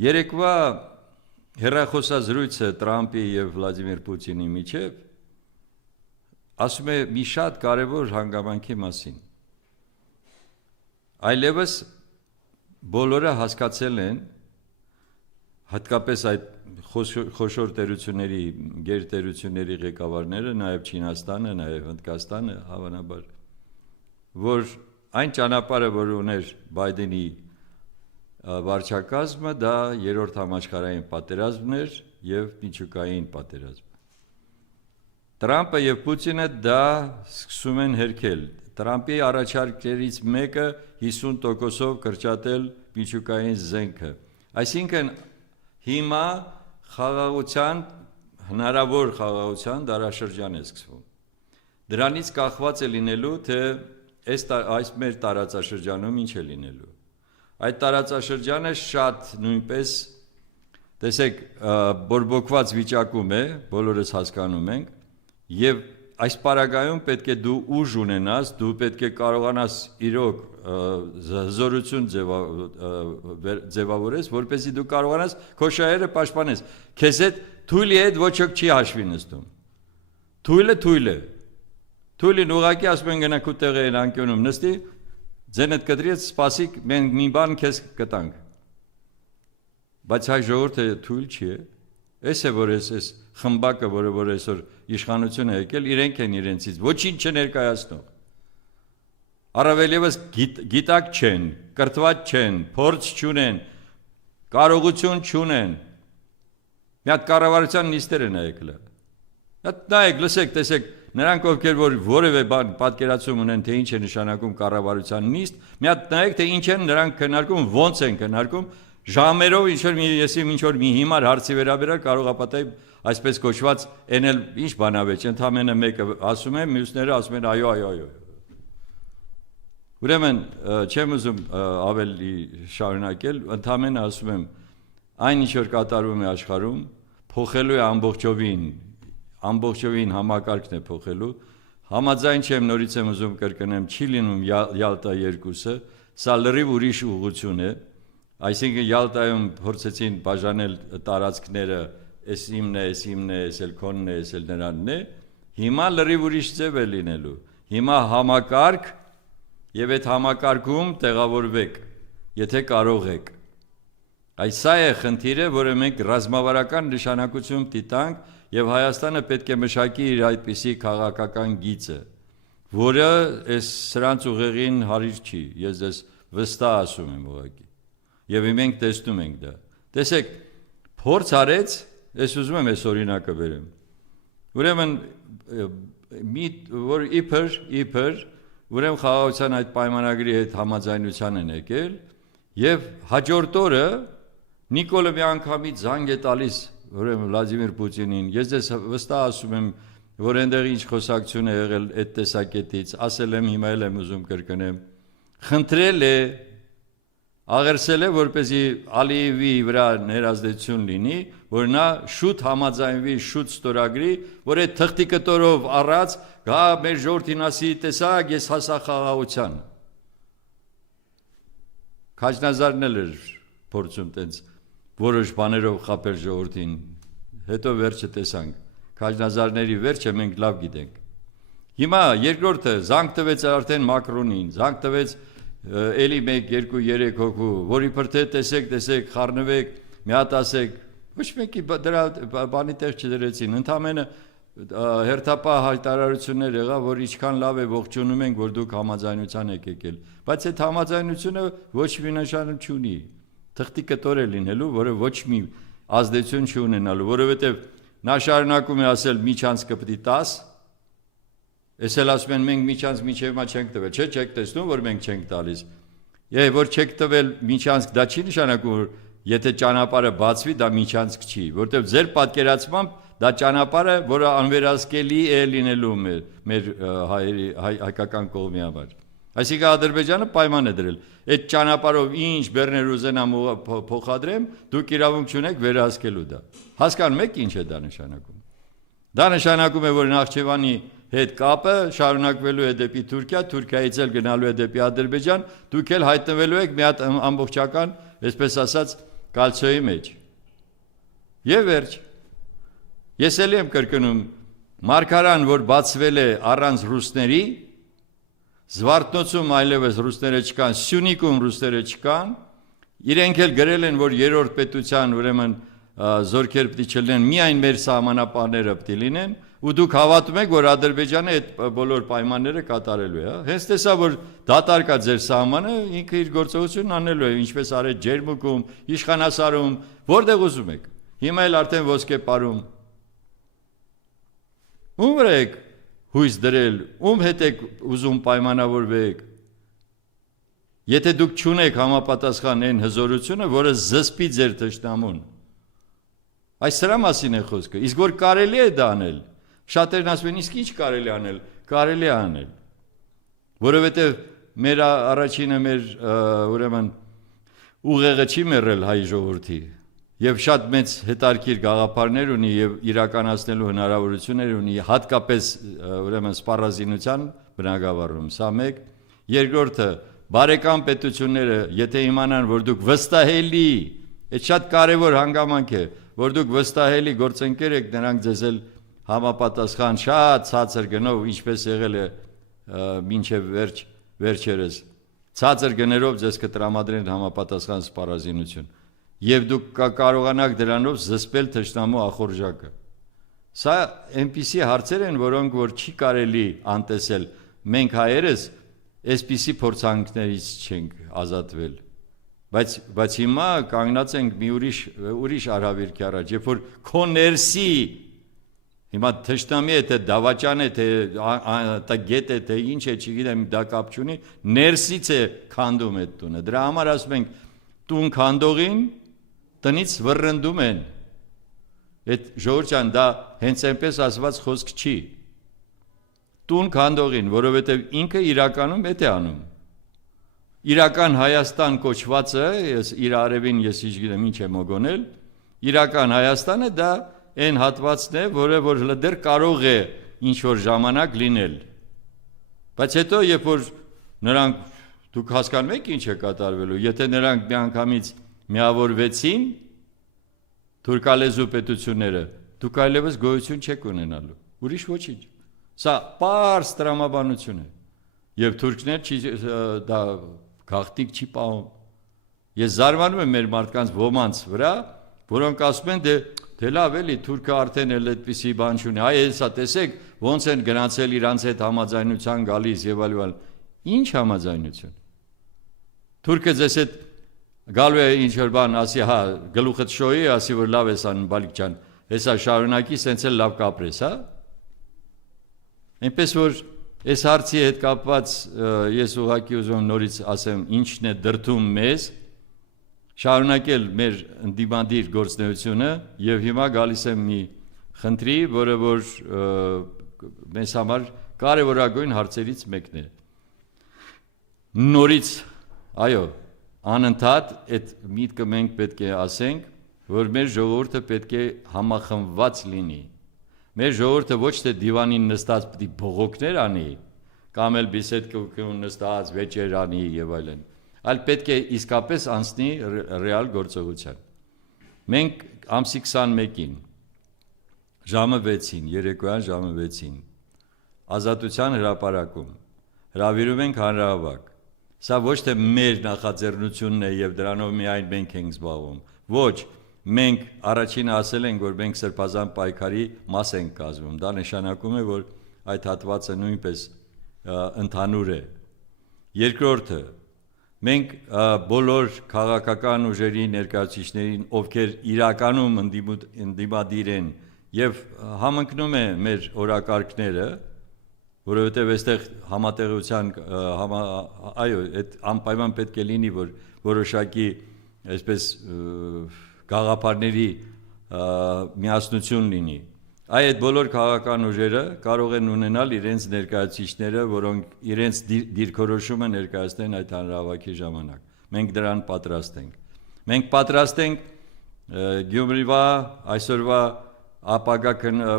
Երեկվա հեռախոսազրույցը Տրամպի և Վլադիմիր Պուտինի միջև ասում է մի շատ կարևոր հանգամանքի մասին։ Այլևս բոլորը հասկացել են, հատկապես այդ խոշոր տերությունների, գերտերությունների ղեկավարները, նաև Չինաստանը, նաև Հնդկաստանը, հավանաբար, որ այն ճանապարհը, որ ուներ Բայդենի վարչակազմը, դա երրորդ համաշխարհային պատերազմն էր և միջուկային պատերազմ։ Տրամպը և Պուտինը դա սկսում են հերքել։ Տրամպի առաջարկներից մեկը 50%-ով կրճատել միջուկային զենքը։ Այսինքն հիմա հնարավոր խաղաղության դարաշրջան է սկսվում։ Դրանից կախված է լինելու, թե այս մեր տարածաշրջանում ինչ է լինելու։ Այդ տարածաշրջանը շատ նույնպես, տեսեք, բորբոքված վիճակում է, բոլորս հասկանում ենք, և այս պարագայում պետք է դու ուժ ունենաս, դու պետք է կարողանաս իրոք հզորություն ձևավորես, որպեսզի դու կարողանաս քո շահերը պաշտպանես։ Քեզ հետ թույլի հետ ոչ ոք չի հաշվի նստում։ Թույլը թույլ է։ Թույլին ուղղակի ասում են գնա քո տեղը այն անկյունում նստի, ձենդ կտրեց, սպասիկ, մենք մի բան քեզ կտանք։ Բայց հայ ժողովուրդը թույլ չի է։ Էս է, որ այս խմբակը, որ այսօր իշխանություն է եկել, իրենք են իրենցից ոչինչ չներկայացնող։ Առավել ևս գիտակ չեն, կրթված չեն, փորձ չունեն, կարողություն չունեն։ Մի հատ կառավարության նիստեր են եկել։ Նայեք, լսեք, տեսեք, նրանք ովքեր որ որևէ բան պատկերացում ունեն, թե ինչ է նշանակում կառավարության նիստ, մի հատ նայեք, թե ինչ են նրանք քննարկում, ոնց են քննարկում, ժամերով ինչ-որ մի հիմար հարցի վերաբերյալ կարող ապատայի այսպես կոչված էնել ինչ բանավեճ, ընդամենը մեկը ասում է, մյուսները ասում են այո։ Ուրեմն չեմ ուզում ավելի շարունակել, ընդամենը ասում եմ, այն ինչ որ կատարվում է աշխարհում, փոխելու է ամբողջովին համակարգն է փոխելու, համաձայն չեմ, նորից եմ ուզում կրկնեմ, չի լինում Յալտա 2-ը, սա լրիվ ուրիշ ուղղություն է, այսինքն Յալտայում փորձեցին բաժանել տարածքները, էս իմն է, էս իմն է, էս էլ քոնն է, էս էլ նրանն է, հիմա լրիվ ուրիշ ձև է լինելու, հիմա համակարգ և այդ համակարգում տեղավորվեք, եթե կարող եք։ Այս սա է խնդիրը, որը մենք ռազմավարական նշանակություն տիտանք և Հայաստանը պետք է մշակի իր այդպիսի քաղաքական գիծը, որը սրանց ուղեղին հարիր չի, ես ես վստահ ասում եմ ուղղակի, և մենք տեսնում ենք դա։ Տեսեք, փորձ արեց, ես ուզում եմ այս օրինակը բերեմ, ուրեմն որ իբր, ուրեմն խաղաղության այդ պայմանագրի հետ համաձայնության են եկել, և հաջորդ օրը Նիկոլը մի անգամից զանգ է տալիս ուրեմն Վլադիմիր Պուտինին, ես ես վստահ ասում եմ, որ այնտեղ ինչ խոսակցություն է եղել այդ տեսակետից, ասել եմ, հիմա էլ եմ ուզում կրկնեմ, խնդրել է, աղերսել է, որպեսզի Ալիևի վրա ներազդեցություն լինի, որ նա շուտ համաձայնվի, շուտ ստորագրի, որ այդ թղթի կտորով առած գա մեր ժողովրդին ասի, տեսակ, ես հասա խաղաղության։ Քաջնազարն էլ էր փորձում տենց որոշ բաներով խապել ժողովրդին, հետո վերջը տեսանք, քաջնազարների վերջը մենք լավ գիտենք։ Հիմա երկրորդը զանգ տվեց արդեն Մակրոնին, զանգ տվեց էլի 1, 2, 3 հոգու, որի պրթե տեսեք, խառնվեք, մի հատ ասեք, ոչ մեկի դրա բանի տեղ չդրեցին, ընդամենը հերթապահ հայտարարություններ եղավ, որ ինչքան լավ է ողջունում ենք, որ դուք համաձայնության եք եկել, բայց այդ համաձայնությունը ոչ մի նշան չունի, թղթի կտոր է լինելու, որը ոչ մի ազդեցություն չի ունենալու, որովհետև նա շարունակում է ասել միջանցքը պիտի 10, ես էլ ասում են մենք միջանցք մինչև հիմա չենք տվել, չէ, չեք տեսնում, որ մենք չենք տալիս, և որ չեք տվել միջանցք, դա չի նշանակում, որ եթե ճանապարհը բացվի, դա միջանցք չի, որտեղ ձեր պատկերացմամբ դա ճանապարհը, որը անվերահսկելի է լինելու մեր հայկական կողմի համար։ Այսինքն Ադրբեջանը պայման է դրել, այդ ճանապարհով ինչ բեռներ ուզենամ փոխադրեմ, դուք իրավունք չունեք վերահսկելու դա։ Հասկանում եք ինչ է դա նշանակում։ Դա նշանակում է, որ Նախճեվանի հետ կապը շարունակվելու է դեպի Թուրքիա, Թուրքիայից էլ գնալու է դեպի Ադրբեջան, դուք էլ հայտնվելու եք մի հատ ամբողջական, այսպես ասած, կալցիոյի մեջ։ Եվ վերջ։ Ես էլ եմ կրկնում, մարգարան, որ բացվել է առանց ռուսների, Զվարթնոցում այլևս ռուսները չկան, Սյունիքում ռուսները չկան, իրենք էլ գրել են, որ երրորդ պետության ուրեմն զորքեր պետք է լինեն, միայն մեր սահմանապահները պետք է լինեն, ու դուք հավատում եք, որ Ադրբեջանը այդ բոլոր պայմանները կատարելու է, հենց տեսա, որ դատարկա ձեր սահմանը, ինքը իր գործողությունն անելու է, ինչպես արեց Ջերմուկում, Իշխանասարում, որտեղ ուզում եք։ Հիմա էլ արդեն ոսկեպարում։ Ում վրա եք հույս դրել, ում հետ եք ուզում պայմանավորվեք։ Եթե դուք չունեք համապատասխան այն հզորությունը, որը զսպի ձեր թշնամուն։ Այս սրա մասին է խոսքը, իսկ որ կարելի է դա անել, շատերն ասում են, իսկ ինչ կարելի անել, կարելի է անել, որովհետև մեր առաջինը մեր ուրեմն ուղեղը չի մեռել հայ ժողովրդի, եւ շատ մեծ հետարքիր գաղափարներ ունի եւ իրականացնելու հնարավորություններ ունի, հատկապես ուրեմն սպառազինության բնագավառում, սա մեկ, երկրորդը բարեկամ պետությունները, եթե իմանան, որ դուք վստահելի, այդ շատ կարևոր հանգամանք է, որ դուք վստահելի գործընկեր եք, նրանք ձեզ էլ համապատասխան շատ ցածր գնով, ինչպես եղել է մինչև վերջերս, ցածր գներով ձեզ կտրամադրեն համապատասխան սպառազինություն, եւ դուք կարողանաք դրանով զսպել թշնամու ախորժակը։ Սա այնպիսի հարցեր են, որոնք որ չի կարելի անտեսել, մենք հայերս այսպիսի փորձանքներից չենք ազատվել, բայց հիմա կանգնած ենք մի ուրիշ արհավիրքի առաջ, երբ որ քո ներսի, հիմա թշնամի է, թե դավաճան է, թե տգետ է, թե ինչ է, չգիտեմ, դա կապ չունի, ներսից է քանդում այդ տունը, դրա համար ասում ենք, տուն քանդողին տնից վռնդում են, այդ ժողովրդյան դա հենց այնպես ասված խոսք չի, տուն քանդողին, որովհետև ինքը իրականում էդ է անում, իրական Հայաստան կոչվածը, իր արևին ես իչգիտեմ ինչ եմ օգոնել, իրական Հայաստանը դա այն հատվածն է, որ դեռ կարող է ինչ-որ ժամանակ լինել, բայց հետո երբ որ նրանք, դուք հասկանում եք ինչ է կատարվելու, եթե նրանք միանգամից միավորվեցին, թուրքալեզու պետությունները, դուք այլևս գոյություն չեք ունենալու, ուրիշ ոչինչ, սա պարզ տրամաբանություն է, և թուրքներ դա գաղտնիք չի պահում, ես զարմանում եմ մեր մարդկանց ոմանց վրա, որոնք ասում են, դե լավ էլի, թուրքը արդեն էլ այդպիսի բան չունի, այ հեսա տեսեք, ոնց են գնացել իրանց հետ համաձայնության գալիս և այլ, ինչ համաձայնություն, թուրքը ձեզ հետ գալու է ինչ-որ բան, ասի, հա, գլուխդ շոյի, ասի, որ լավ ես անում, բալիկ ջան, հեսա շարունակի, սենց էլ լավ կապրես, հա, այնպես որ այս հարցի հետ կապված ես ուղղակի ուզում նորից ասեմ ինչն է դրդում մեզ շարունակել մեր ընդդիմադիր գործունեությունը եւ հիմա գալիս եմ մի խնդրի, որը որ մեզ համար կարևորագույն հարցերից մեկն է։ Նորից, այո, անընդհատ այդ միտքը մենք պետք է ասենք, որ մեր ժողովուրդը պետք է համախմբված լինի։ Մեր ժողովուրդը ոչ թե դիվանին նստած պետք է բողոքներ անի, կամ էլ բիսեդկայում նստած վեճեր անի եւ այլն, այլ պետք է իսկապես անցնի ռեալ գործողության։ Մենք ամսի 21-ին ժամը 6-ին, երեկոյան ժամը 6-ին Ազատության հրապարակում հրավիրում ենք հանրահավաք։ Սա ոչ թե մեր նախաձեռնությունն է եւ դրանով միայն մենք ենք զբաղվում։ Ոչ, մենք առաջինը ասել ենք, որ մենք սրբազան պայքարի մաս ենք կազմում։ Դա նշանակում է, որ այդ հատվածը նույնպես ընդհանուր է։ Երկրորդը, մենք բոլոր քաղաքական ուժերի ներկայացուցիչներին, ովքեր իրականում ընդդիմադիր են եւ համընկնում է մեր օրակարգները, որովհետեւ այստեղ համատեղության այո, այդ անպայման պետք է լինի, որ որոշակի այսպես գաղափարների միասնություն լինի։ Այդ բոլոր քաղաքական ուժերը կարող են ունենալ իրենց ներկայացուցիչները, որոնք իրենց դիրքորոշումը ներկայացնեն այդ հանրահավաքի ժամանակ։ Մենք դրան պատրաստ ենք։ Մենք պատրաստ ենք Գյումրիվա այսօրվա ապագա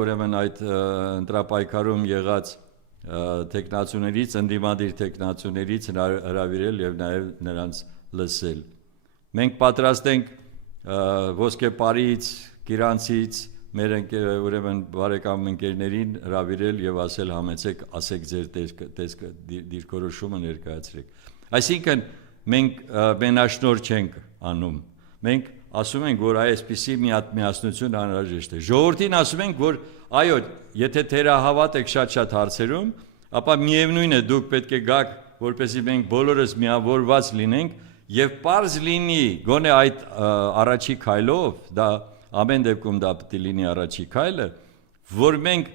ուրեմն այդ ընտրապայքարում եղած տեխնացուներից, ընդդիմադիր տեխնացուներից հրավիրել եւ նաեւ նրանց լսել։ Մենք պատրաստ ենք ոսկեպարից, գիրանցից մեր ուրեմն բարեկամ ընկերներին հրավիրել եւ ասել համեցեք, ասեք ձեր դիրքորոշումը ներկայացրեք։ Այսինքն մենք մենաշնոր չենք անում։ Մենք ասում ենք, որ այսպիսի մի հատ միասնություն անհրաժեշտ է։ Ժողովրդին ասում ենք, որ այո, եթե թերահավատ եք շատ հարցերում, ապա միևնույն է դուք պետք է գաք, որպեսզի մենք բոլորս միավորված լինենք եւ պարզ լինի գոնե այդ առաջի քայլով, դա ամեն դեպքում դա պետք է լինի առաջի քայլը, որ մենք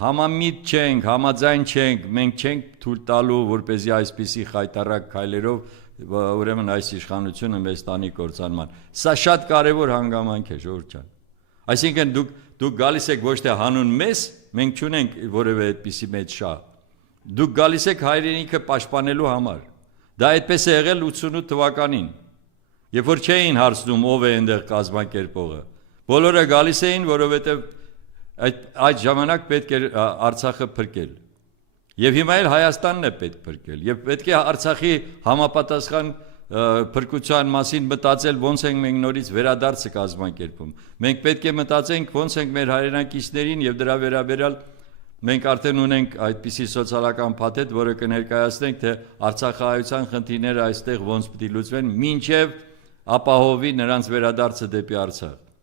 համամիտ չենք, համաձայն չենք, մենք չենք թույլ տալու, որպեսզի այսպիսի խայտառակ քայլերով ուրեմն այս իշխանությունը մեզ տանի կործանման։ Սա շատ կարևոր հանգամանք է, ժողովուրդ ջան։ Այսինքն դուք գալիս եք ոչ թե հանուն մեզ, մենք չունենք որևէ այդպիսի մեծ շահ։ Դուք գալիս եք հայրենիքը պաշտպանելու համար։ Դա այդպես է եղել 88 թվականին, երբ որ չէին հարցնում ով է այնտեղ կազմակերպողը։ Բոլորը գալիս էին, որովհետև այդ ժամանակ պետք էր Արցախը փրկել։ Եվ հիմա էլ Հայաստանն է պետք փրկել։ Եվ պետք է Արցախի համապատասխան փրկության մասին մտածել, ոնց ենք մենք նորից վերադարձը կազմակերպում։ Մենք պետք է մտածենք, ոնց ենք մեր հայրենակիցներին եւ դրա վերաբերյալ մենք արդեն ունենք այդպիսի սոցիալական փաթեթ, որը կներկայացնենք, թե արցախահայության խնդիրները այստեղ ոնց պետք է լուծվեն, մինչև ապահովի նրանց վերադարձը դեպի Արցախ։